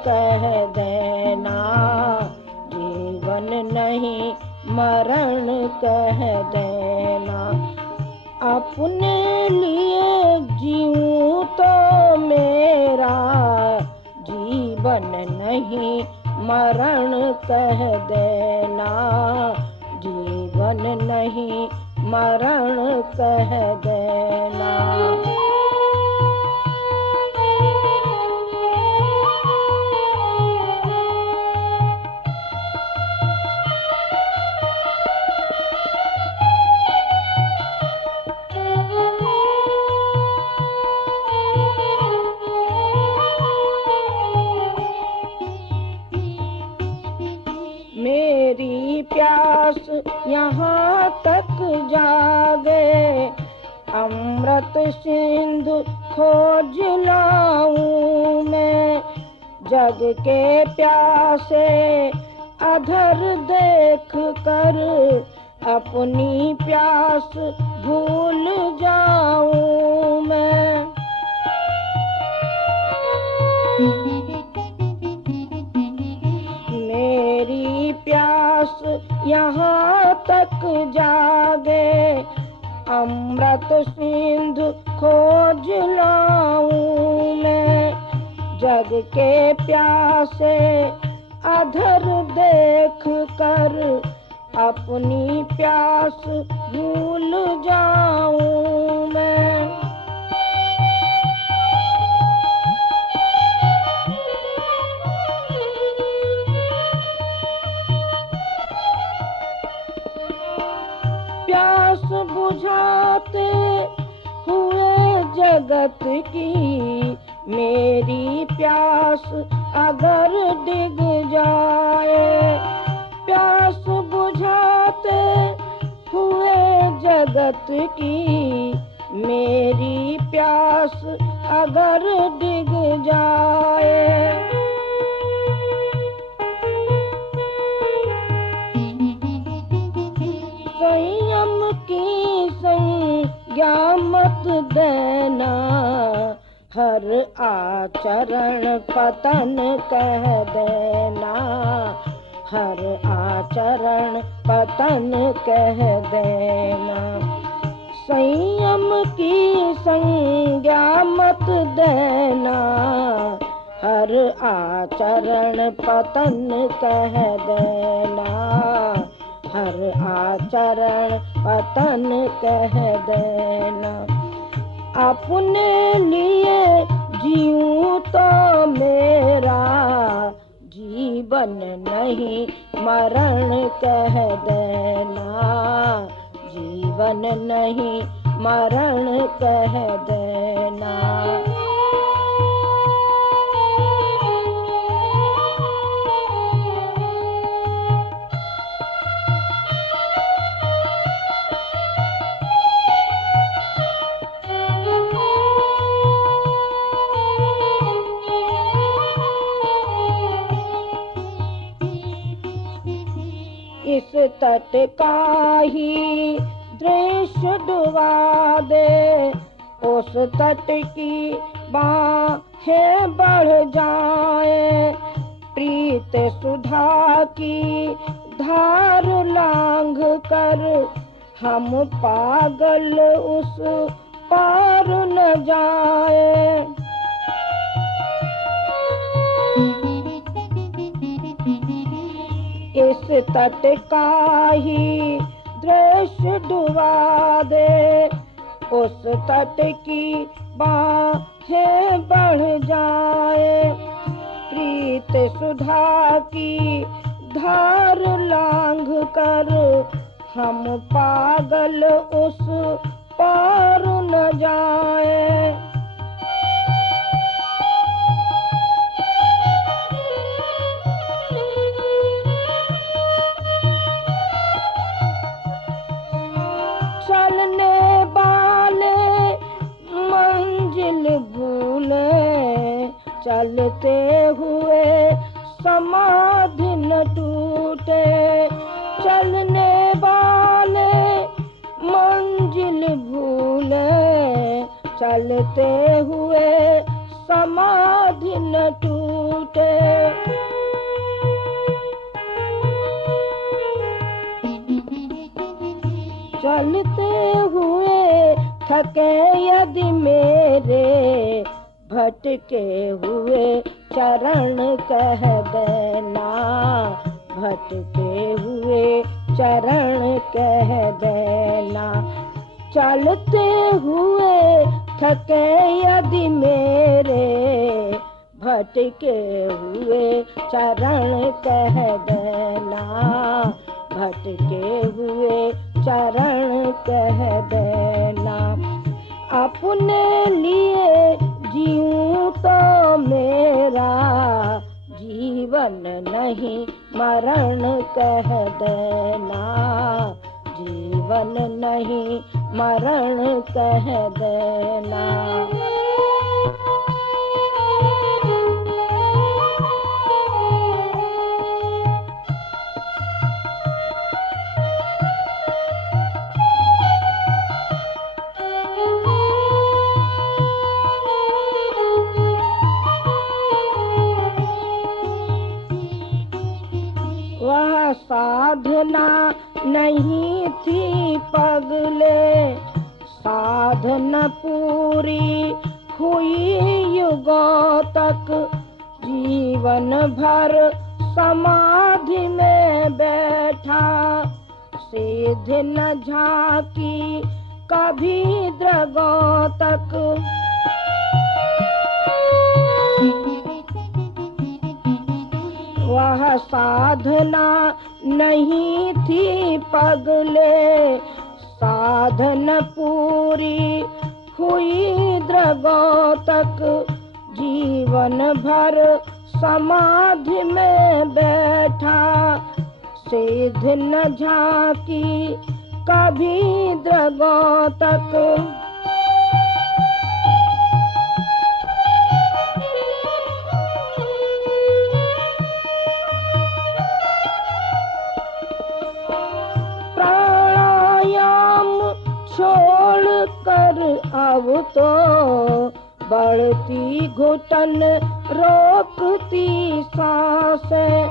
कह देना, जीवन नहीं मरण कह देना। अपने लिए जीऊं तो मेरा जीवन नहीं मरण कह देना, जीवन नहीं मरण कह देना। मेरी प्यास यहाँ तक जागे, अमृत सिंधु खोज लाऊं मैं। जग के प्यासे अधर देख कर अपनी प्यास भूल जाऊं मैं। मेरी प्यास यहाँ तक जागे, अमृत सिंधु खोज लाऊं मैं। जग के प्यासे अधर देख कर अपनी प्यास भूल जाऊं मैं। प्यास बुझाते हुए जगत की मेरी प्यास अगर डिग जाए, प्यास बुझाते हुए जगत की मेरी प्यास अगर डिग जाए। संयम की संज्ञा मत देना, हर आचरण पतन कह देना, हर आचरण पतन कह देना। संयम की संज्ञा मत देना, हर आचरण पतन कह देना, हर आचरण पतन कह देना। अपने लिए जीऊं तो मेरा जीवन नहीं मरण कह देना, जीवन नहीं मरण कह देना। इस तट का ही दृश्य डुबा दे, उस तट की बाहें बढ़ जाए। प्रीत सुधा की धार लांघ कर हम पागल उस पार न जाए। इस तट का ही दृश्य डुबा दे, उस तट की बाहें बढ़ जाए। प्रीत सुधा की धार लांघ कर हम पागल उस पार न जाए। चलने वाले मंजिल भूले, चलते हुए समाधि न टूटे। चलने वाले मंजिल भूले, चलते हुए समाधि न टूटे। चलते हुए थके यदि मेरे, भटके हुए चरण कह देना, भटके हुए चरण कह देना। चलते हुए थके यदि मेरे, भटके हुए चरण कह देना, भटके हुए चरण कह देना। अपने लिए जीऊं तो मेरा जीवन नहीं मरण कह देना, जीवन नहीं मरण कह देना। वह साधना नहीं थी पगले, साधना पूरी हुई युगों तक। जीवन भर समाधि में बैठा, सिद्ध न झांकी कभी दृगों तक। वह साधना नहीं थी पगले, साधना पूरी हुई दृगों तक। जीवन भर समाधि में बैठा, सिद्ध न झांकी कभी दृगों तक। छोड़ कर अब तो बढ़ती घुटन रोकती सांसें।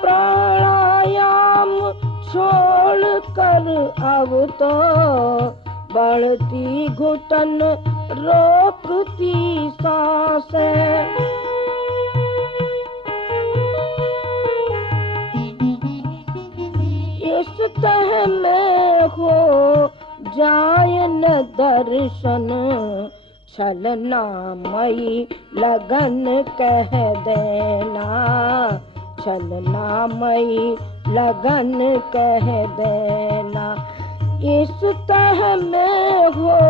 प्राणायाम छोड़ कर अब तो बढ़ती घुटन रोकती सांसें। इस तह में हो जाए न दर्शन, छलना मई लगन कह देना, छलना मई लगन कह देना। इस तह में हो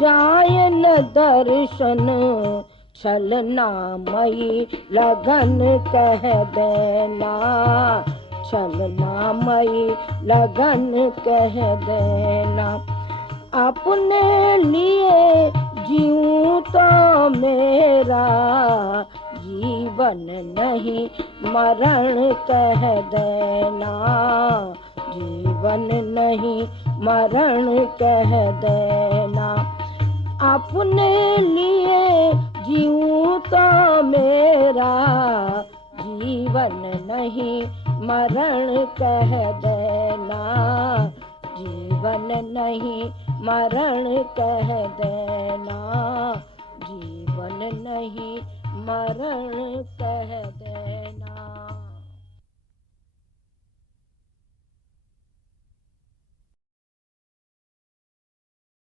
जाए न दर्शन, छलना मई लगन कह देना, छलना मई लगन कह देना। अपने लिए जीऊं तो मेरा जीवन नहीं मरण कह देना, जीवन नहीं मरण कह देना। अपने लिए जीऊं तो मेरा जीवन नहीं मरण कह देना, जीवन नहीं मरण कह देना, जीवन नहीं मरण